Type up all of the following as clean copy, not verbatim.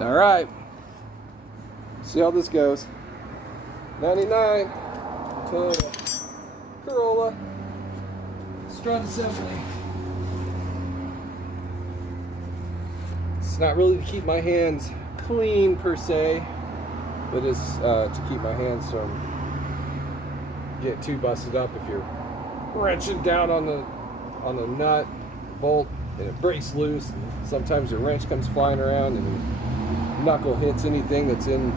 All right. See how this goes. 99 Toyota Corolla Strut assembly. It's not really to keep my hands clean per se, but it's to keep my hands from getting too busted up. If you're wrenching down on the nut bolt and it breaks loose, and sometimes your wrench comes flying around and your knuckle hits anything that's in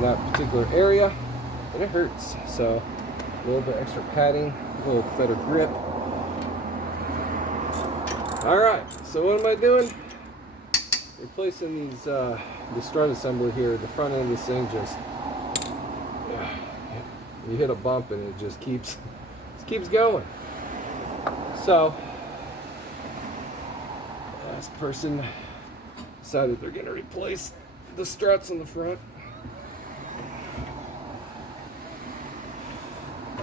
that particular area, and it hurts. So a little bit extra padding, a little better grip. All right, so what am I doing? Replacing these the strut assembly here. The front end of this thing just you hit a bump and it just keeps going. So this person decided they're going to replace the struts on the front.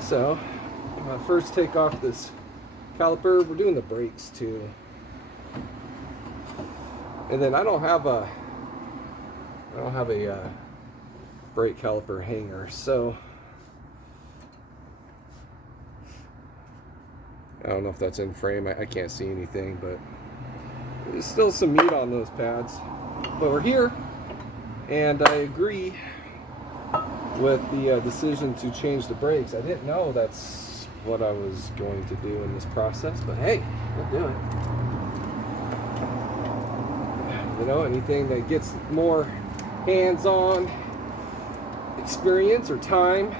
So I'm going to first take off this caliper. We're doing the brakes too. And then I don't have a brake caliper hanger, so I don't know if that's in frame. I can't see anything, but there's still some meat on those pads. But we're here, and I agree with the decision to change the brakes. I didn't know that's what I was going to do in this process, but hey, we'll do it. You know, anything that gets more hands-on experience or time.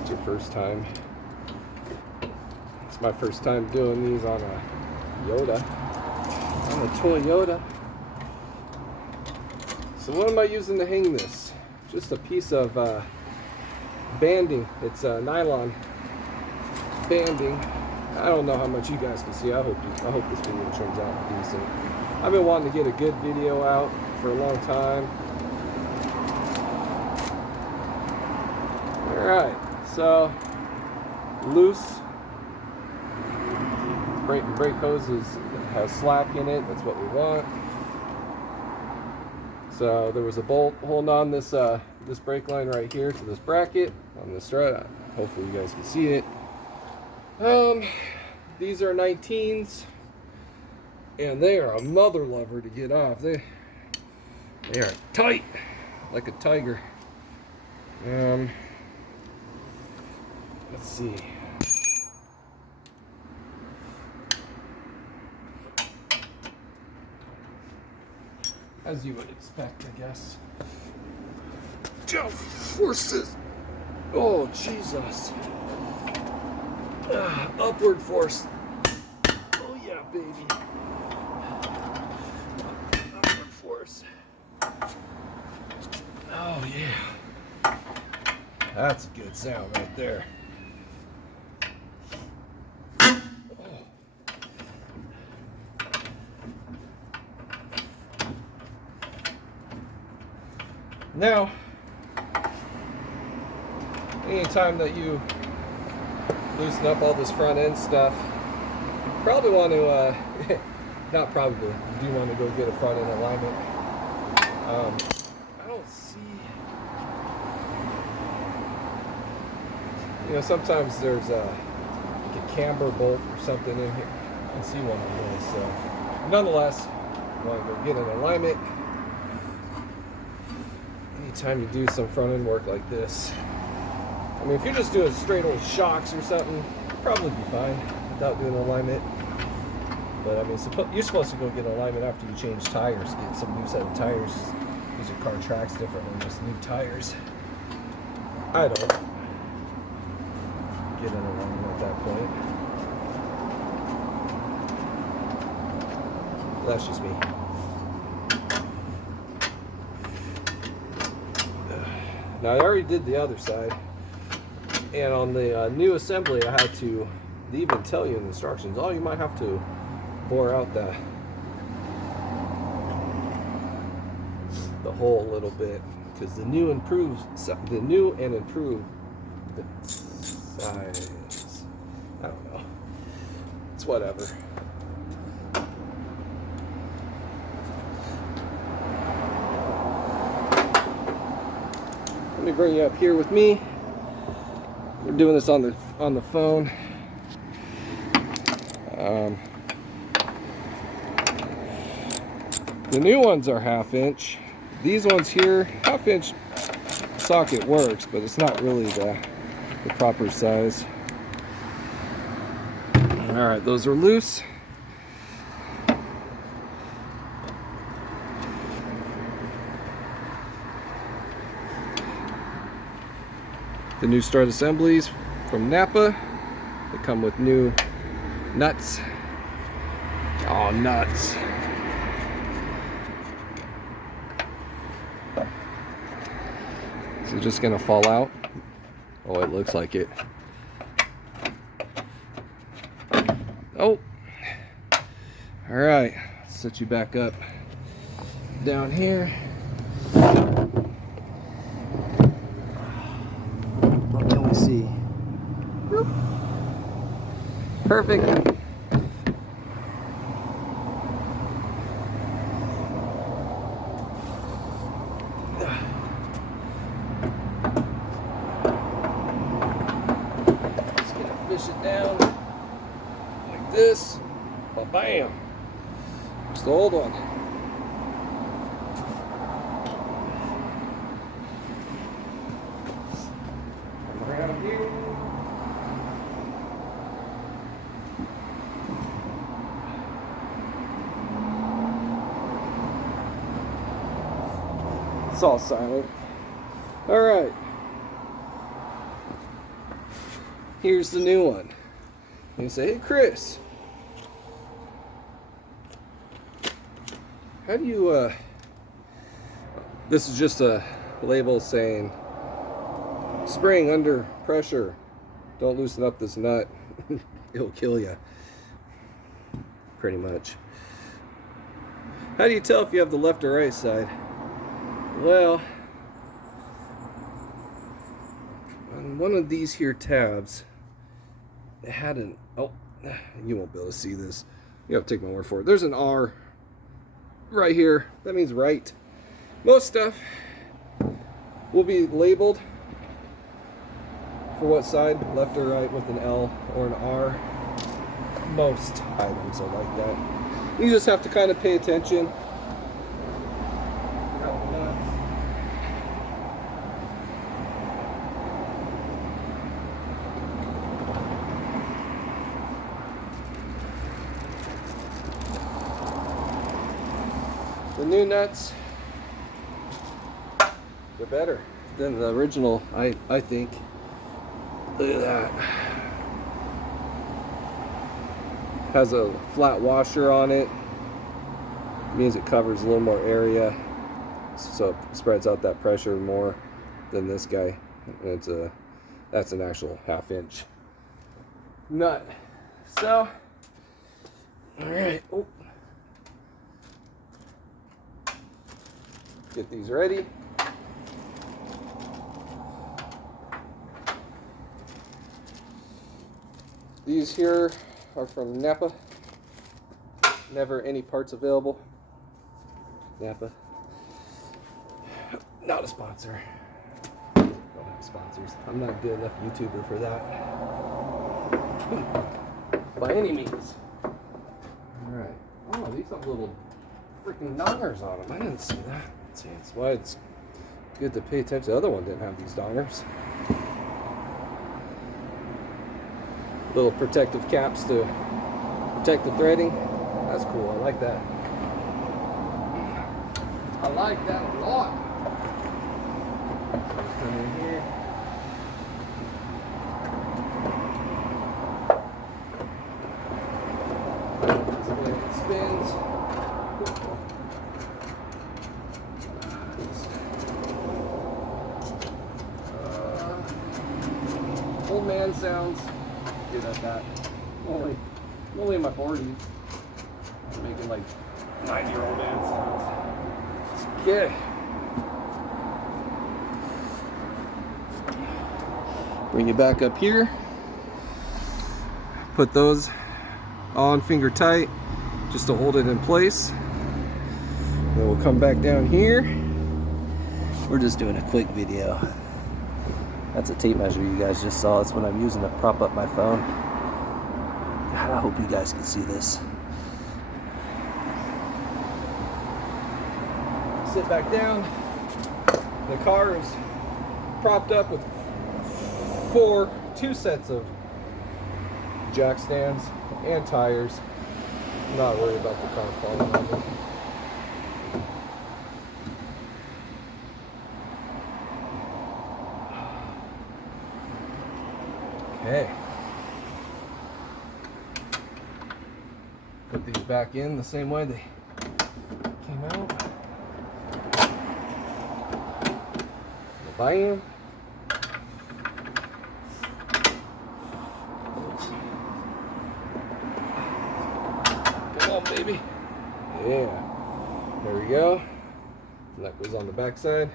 It's your first time. It's my first time doing these on a Toyota. So what am I using to hang this? Just a piece of banding. It's nylon banding. I don't know how much you guys can see. I hope this video turns out decent. I've been wanting to get a good video out for a long time. Alright, so loose brake hose has slack in it. That's what we want. So there was a bolt holding on this brake line right here to this bracket on the strut. Hopefully you guys can see it. These are 19s. And they are a mother lover to get off. They are tight, like a tiger. Let's see. As you would expect, I guess. Jump forces. Oh, Jesus. Upward force. Oh, yeah, baby. Oh yeah, that's a good sound right there. Oh. Now, anytime that you loosen up all this front end stuff, you probably want to, not probably, you do want to go get a front end alignment. I don't see, you know, sometimes there's like a camber bolt or something in here. I don't see one of those, so nonetheless, you want to go get an alignment. Anytime you do some front end work like this, I mean, if you're just doing straight old shocks or something, you'll probably be fine without doing alignment. But I mean, you're supposed to go get an alignment after you change tires, get some new set of tires, because your car tracks differently with new tires. I don't get an alignment at that point. That's just me. Now I already did the other side, and on the new assembly, I had to. They even tell you in the instructions, oh, you might have to bore out the hole a little bit, because the new and improved size. I don't know. It's whatever. Let me bring you up here with me. We're doing this on the phone. The new ones are 1/2 inch. These ones here, 1/2 inch socket works, but it's not really the proper size. All right, those are loose. The new Strut assemblies from Napa. They come with new nuts. Oh, nuts. Is it just gonna fall out? Oh, it looks like it. Oh. All right, set you back up down here. What can we see? Boop. Perfect. Just gonna fish it down like this. Bam! It's the old one. Around here. It's all silent. All right. Here's the new one. And you say, hey, Chris. How do you, this is just a label saying, spring under pressure. Don't loosen up this nut. It'll kill you. Pretty much. How do you tell if you have the left or right side? Well, on one of these here tabs, it had an, oh, you won't be able to see this. You have to take my word for it. There's an R right here. That means right. Most stuff will be labeled for what side, left or right, with an L or an R. Most items are like that. You just have to kind of pay attention. The new nuts, they're better than the original, I think. Look at that. Has a flat washer on it. Means it covers a little more area, so it spreads out that pressure more than this guy. And that's an actual 1/2 inch nut. So, all right. Oh. Get these ready. These here are from Napa. Never any parts available. Napa. Not a sponsor. Don't have sponsors. I'm not a good enough YouTuber for that. By any means. Alright. Oh, these have little freaking dongers on them. I didn't see that. See, that's why it's good to pay attention. The other one didn't have these dongers. Little protective caps to protect the threading. That's cool. I like that. I like that a lot. Come in here. It spins. Old man sounds. Good at that. I'm only in my 40s. I'm making like 90-year-old man sounds. Okay. Bring it back up here. Put those on finger tight just to hold it in place. Then we'll come back down here. We're just doing a quick video. That's a tape measure you guys just saw. That's what I'm using to prop up my phone. God, I hope you guys can see this. Sit back down. The car is propped up with two sets of jack stands and tires. I'm not worried about the car falling over. Okay. Put these back in the same way they came out. Bam. Come on, baby. Yeah. There we go. And that goes on the back side.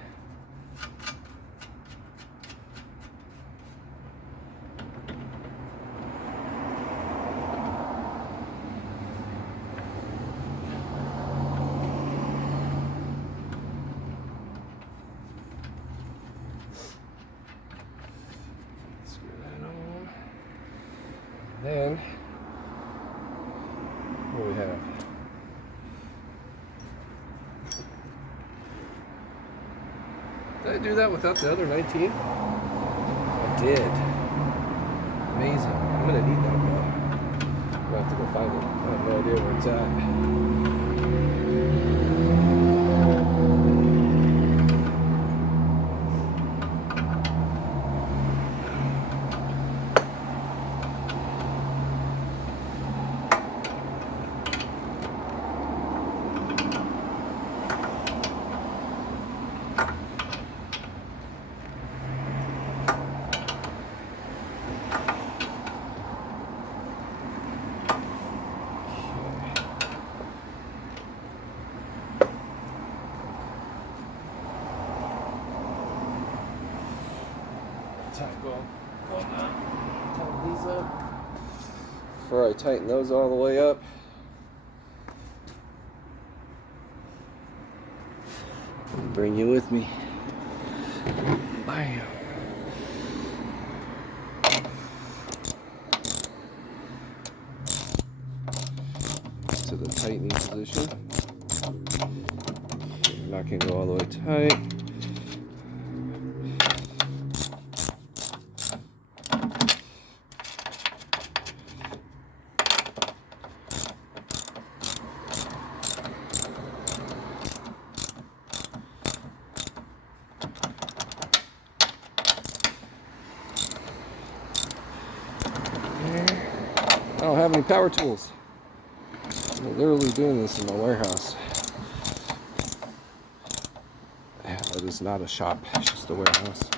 Then, what do we have? Did I do that without the other 19? I did. Amazing. I'm gonna need that though. I'm gonna have to go find it. I have no idea where it's at. Tighten these up before I tighten those all the way up. Bring you with me. Bam. To the tightening position. I'm not going to go all the way tight. I don't have any power tools. I'm literally doing this in my warehouse. That is not a shop, it's just a warehouse.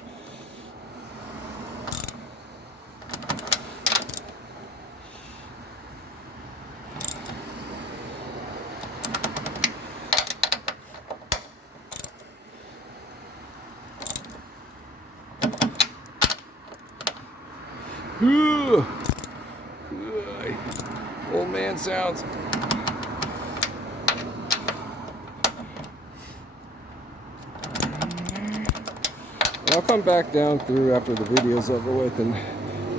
Old man sounds. I'll come back down through after the video's over with and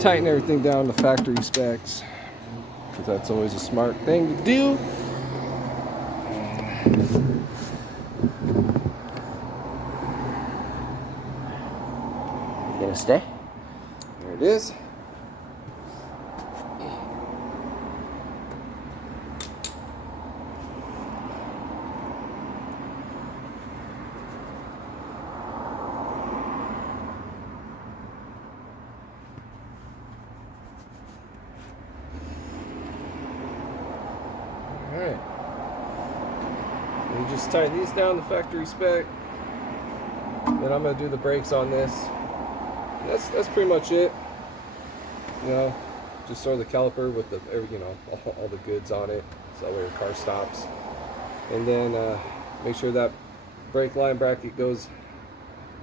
tighten everything down to factory specs, because that's always a smart thing to do. You gonna stay? There it is. Alright. You just tighten these down to factory spec. Then I'm going to do the brakes on this. That's pretty much it. You know, just throw the caliper with the, you know, all the goods on it, so that way your car stops. And then make sure that brake line bracket goes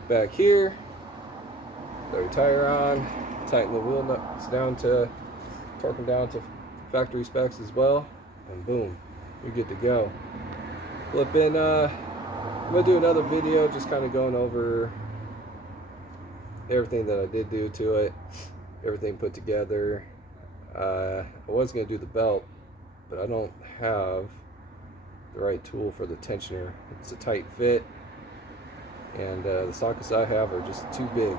back here. Throw your tire on. Tighten the wheel nuts down to, torque them down to factory specs as well. And boom, you're good to go. Flipping, I'm gonna do another video just kind of going over everything that I did do to it, everything put together. I was going to do the belt, but I don't have the right tool for the tensioner. It's a tight fit, and the sockets I have are just too big.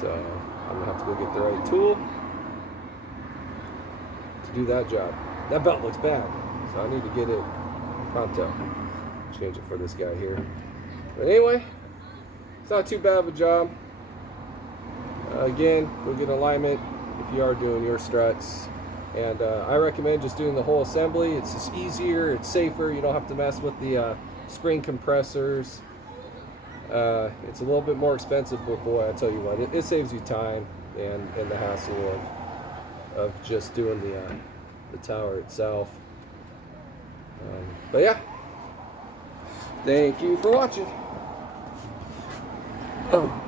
So I'm going to have to go get the right tool to do that job. That belt looks bad, so I need to get it pronto. Change it for this guy here. But anyway, it's not too bad of a job. Again, go get alignment if you are doing your struts. And I recommend just doing the whole assembly. It's just easier, it's safer. You don't have to mess with the spring compressors. It's a little bit more expensive, but boy, I tell you what, it saves you time and the hassle of just doing the tower itself. But yeah, thank you for watching. Oh.